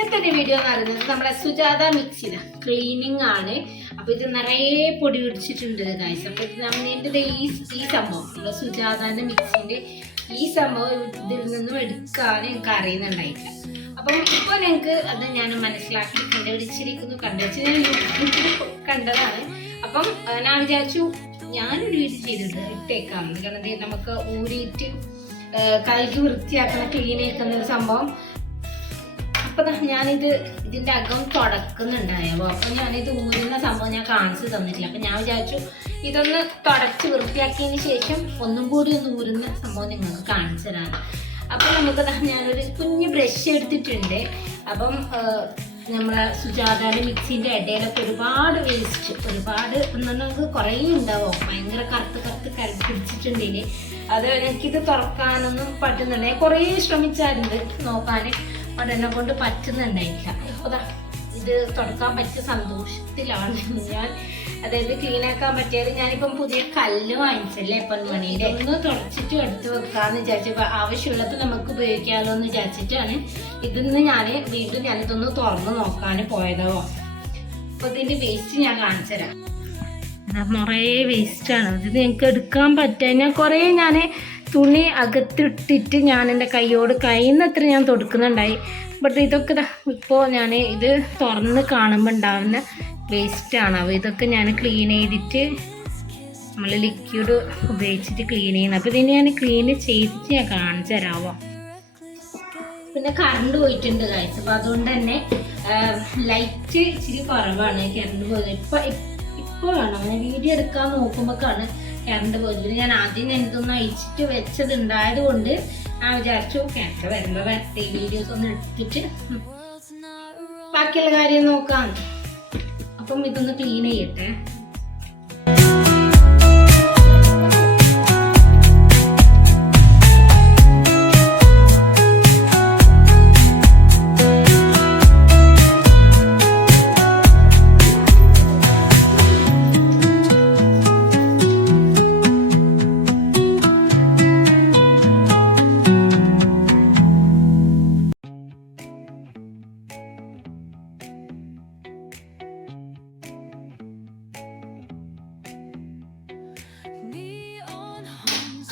ഇന്നത്തെ വീഡിയോ എന്ന് പറയുന്നത് നമ്മുടെ സുജാത മിക്സിയുടെ ക്ലീനിങ് ആണ്. അപ്പോൾ ഇത് നിറയെ പൊടി പിടിച്ചിട്ടുണ്ട് ഗൈസ്. അപ്പോൾ ഇത് നമ്മുടെ ഈ സംഭവം നമ്മുടെ സുജാതാന്റെ മിക്സിന്റെ ഈ സംഭവം ഇതിൽ നിന്നും എടുക്കാൻ എനിക്ക് അറിയുന്നുണ്ടായിട്ടില്ല. അപ്പം ഇപ്പോൾ ഞങ്ങൾക്ക് അത് ഞാൻ മനസ്സിലാക്കി കണ്ടുപിടിച്ചിരിക്കുന്നു. ഞാൻ യൂട്യൂബിൽ കണ്ടതാണ്. അപ്പം ഞാൻ വിചാരിച്ചു ഞാനൊരു വീഡിയോ ചെയ്തിട്ട് ഇട്ടേക്കാം. കാരണം നമുക്ക് ഊരിയിട്ട് കഴുകി വൃത്തിയാക്കുന്ന ക്ലീൻ ആക്കുന്ന ഒരു സംഭവം. അപ്പൊ ഇതിന്റെ അകം തുടക്കുന്നുണ്ടായോ. അപ്പൊ ഞാനിത് ഊരുന്ന സംഭവം ഞാൻ കാണിച്ചു തന്നിട്ടില്ല. അപ്പൊ ഞാൻ വിചാരിച്ചു ഇതൊന്ന് തുടച്ച് വൃത്തിയാക്കിയതിന് ശേഷം ഒന്നും കൂടി ഒന്ന് ഊരുന്ന സംഭവം നിങ്ങൾക്ക് കാണിച്ചു തരാണ്. അപ്പൊ നമുക്ക് ഞാനൊരു കുഞ്ഞ് ബ്രഷ് എടുത്തിട്ടുണ്ട്. അപ്പം നമ്മളെ സുജാതയുടെ മിക്സിന്റെ ഇടയിലൊക്കെ ഒരുപാട് വേസ്റ്റ് നമുക്ക് കുറേ ഉണ്ടാവും. ഭയങ്കര കറുത്ത് കരുതി പിടിച്ചിട്ടുണ്ടെങ്കിൽ അത് എനിക്കിത് തുറക്കാനൊന്നും പറ്റുന്നുണ്ട്. കുറേ ശ്രമിച്ചായിരുന്നു നോക്കാൻ, അവിടെ എന്നെ കൊണ്ട് പറ്റുന്നുണ്ടായില്ല. അപ്പോൾ ഇത് തുറക്കാൻ പറ്റിയ സന്തോഷത്തിലാണ് ഞാൻ. അതായത് ക്ലീൻ ആക്കാൻ പറ്റിയത് ഞാനിപ്പം പുതിയ കല്ല് വാങ്ങിച്ചല്ലേ പൊന്മണിയുടെ ഒന്ന് തുടച്ചിട്ട് എടുത്ത് വെക്കാന്ന് വിചാരിച്ചപ്പോൾ ആവശ്യമുള്ളപ്പോൾ നമുക്ക് ഉപയോഗിക്കാമല്ലോ എന്ന് വിചാരിച്ചിട്ടാണ് ഇതിന്ന് വീണ്ടും ഞാനിതൊന്ന് തുറന്ന് നോക്കാൻ പോയതോ. അപ്പൊ ഇതിന്റെ വേസ്റ്റ് ഞാൻ കാണിച്ചു തരാം. നിറയെ വേസ്റ്റാണ്. ഇത് ഞങ്ങൾക്ക് എടുക്കാൻ പറ്റാൻ കുറേ ഞാൻ തുണി അകത്തിട്ടിട്ട് ഞാൻ എൻ്റെ കഴിയുന്നത്ര ഞാൻ തൊടുക്കുന്നുണ്ടായി. ബട്ട് ഇതൊക്കെ ഇപ്പോൾ ഞാൻ ഇത് തുറന്ന് കാണുമ്പോൾ ഉണ്ടാവുന്ന വേസ്റ്റാണ്. അപ്പോൾ ഇതൊക്കെ ഞാൻ ക്ലീൻ ചെയ്തിട്ട് നമ്മൾ ലിക്വിഡ് ഉപയോഗിച്ചിട്ട് ക്ലീൻ ചെയ്യുന്നത്. അപ്പോൾ ഇതിന് ഞാൻ ക്ലീൻ ചെയ്തിട്ട് ഞാൻ കാണിച്ചു തരാമോ. പിന്നെ കറണ്ട് പോയിട്ടുണ്ട് കാഴ്ച. അപ്പോൾ അതുകൊണ്ട് തന്നെ ലൈറ്റ് ഇച്ചിരി കുറവാണ്. കറണ്ട് പോയത് ഇപ്പോഴാണ് അങ്ങനെ വീഡിയോ എടുക്കാൻ നോക്കുമ്പോഴാണ് കറണ്ട് പോയത്. ഞാൻ ആദ്യം ഇതൊന്ന് അയച്ചിട്ട് വെച്ചതുണ്ടായത് കൊണ്ട് ഞാൻ വിചാരിച്ചു കറണ്ട് വരുമ്പോൾ വരട്ടെ വീഡിയോസ് ഒന്ന് എടുത്തിട്ട് ബാക്കിയുള്ള കാര്യം നോക്കാം. അപ്പം ഇതൊന്ന് ക്ലീൻ ചെയ്യട്ടെ.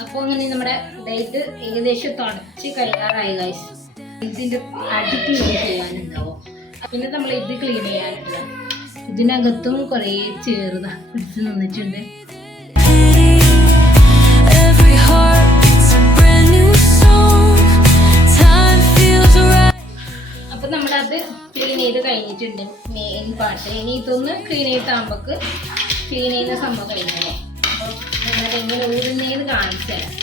അപ്പോൾ അങ്ങനെ നമ്മുടെ ഇത് ഏകദേശം തുടച്ച് കഴിയാറായി ഗൈസ്. ഇതിന്റെ അടി ക്ലീൻ ചെയ്യാനുണ്ടാവും. പിന്നെ നമ്മൾ ഇത് ക്ലീൻ ചെയ്യാനുണ്ട്. ഇതിനകത്തും കുറേ ചേർന്ന് പിടിച്ച് നിന്നിട്ടുണ്ട്. അപ്പൊ നമ്മളത് ക്ലീൻ ചെയ്ത് കഴിഞ്ഞിട്ടുണ്ട് മെയിൻ പാർട്ട്. ഇനി ഇതൊന്ന് ക്ലീൻ ചെയ്താകുമ്പോൾ ക്ലീൻ ചെയ്യുന്ന സംഭവം കഴിഞ്ഞല്ലേ. എങ്ങനെ ഊരുന്നേന്ന് കാണിച്ചു തരാം.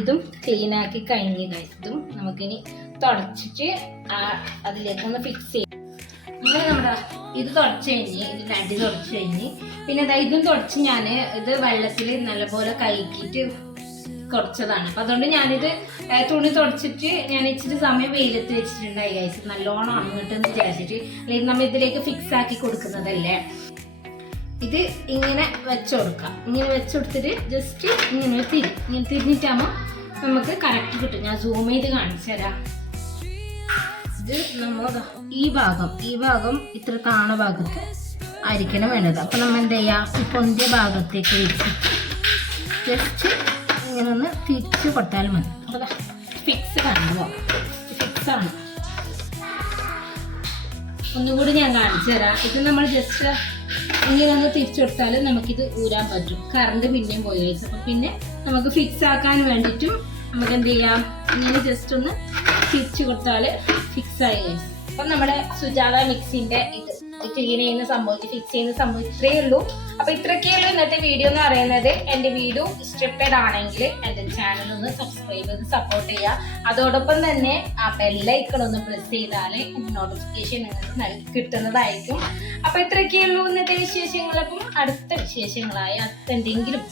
ഇതും ക്ലീൻ ആക്കി കഴിഞ്ഞ് ഇതും നമുക്കിനി തുടച്ചിട്ട് അതിലേക്കൊന്ന് ഫിക്സ് ചെയ്യും. നമ്മുടെ ഇത് തുടച്ച് കഴിഞ്ഞ് ഇതിൻ്റെ അടി തുടച്ച് കഴിഞ്ഞ് പിന്നെ ഇതും തുടച്ച് ഞാൻ ഇത് വെള്ളത്തിൽ നല്ലപോലെ കഴുകിയിട്ട് കുറച്ചതാണ്. അപ്പം അതുകൊണ്ട് ഞാനിത് തുണി തുടച്ചിട്ട് ഞാൻ ഇച്ചിരി സമയം വെയിലത്ത് വെച്ചിട്ടുണ്ടായി ഗൈസ്. നല്ലോണം അങ്ങോട്ടെന്ന് വിചാരിച്ചിട്ട്. അല്ലെങ്കിൽ നമ്മൾ ഇതിലേക്ക് ഫിക്സ് ആക്കി കൊടുക്കുന്നതല്ലേ. ഇത് ഇങ്ങനെ വെച്ചുകൊടുക്കാം. ഇങ്ങനെ വെച്ചുകൊടുത്തിട്ട് ജസ്റ്റ് ഇങ്ങനെ തിരിഞ്ഞിട്ടാകുമ്പോൾ നമുക്ക് കറക്റ്റ് കിട്ടും. ഞാൻ സൂം ചെയ്ത് കാണിച്ചു തരാം. ഇത് നമ്മൾ ഈ ഭാഗം ഇത്ര താണ ഭാഗത്ത് ആയിരിക്കണം വേണ്ടത്. അപ്പം നമ്മൾ എന്ത് ചെയ്യുക, ഈ പൊന്തിയ ഭാഗത്തേക്ക് വെച്ചിട്ട് ജസ്റ്റ് ഇങ്ങനെ ഒന്ന് തിരിച്ച് കൊടുത്താലും മതി. അപ്പോൾ ഫിക്സ് കാണുമോ, ഫിക്സാണ്. ഒന്നുകൂടി ഞാൻ കാണിച്ചു തരാം. ഇത് നമ്മൾ ജസ്റ്റ് ഇങ്ങനെ ഒന്ന് തിരിച്ചു കൊടുത്താൽ നമുക്കിത് ഊരാൻ പറ്റും. കറണ്ട് പിന്നെയും പോയി കഴിച്ചു. അപ്പം പിന്നെ നമുക്ക് ഫിക്സ് ആക്കാൻ വേണ്ടിയിട്ടും നമുക്ക് എന്ത് ചെയ്യാം, ഇങ്ങനെ ജസ്റ്റ് ഒന്ന് തിരിച്ചു കൊടുത്താൽ ഫിക്സ് ആയി കഴിച്ചു. അപ്പം നമ്മുടെ സുജാത മിക്സിന്റെ ഇത് ക്ലീൻ ചെയ്യുന്ന സംഭവം, ഫിക്സ് ചെയ്യുന്ന സംഭവം ഇത്രയേ ഉള്ളൂ. അപ്പൊ ഇത്രയൊക്കെയുള്ളൂ ഇന്നത്തെ വീഡിയോ എന്ന് പറയുന്നത്. എൻ്റെ വീഡിയോ ഇഷ്ടപ്പെട്ട ആണെങ്കിൽ എൻ്റെ ചാനൽ ഒന്ന് സബ്സ്ക്രൈബ് ചെയ്ത് സപ്പോർട്ട് ചെയ്യുക. അതോടൊപ്പം തന്നെ ആ ബെല്ലൈക്കൺ ഒന്ന് പ്രസ് ചെയ്താൽ നോട്ടിഫിക്കേഷൻ നിങ്ങൾക്ക് കിട്ടുന്നതായിരിക്കും. അപ്പൊ ഇത്രയൊക്കെയുള്ളൂ ഇന്നത്തെ വിശേഷങ്ങൾ. അപ്പം അടുത്ത വിശേഷങ്ങളായി എന്തെങ്കിലും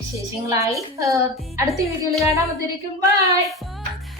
വിശേഷങ്ങളായി അടുത്ത വീഡിയോയിൽ കാണാൻ. ബൈ.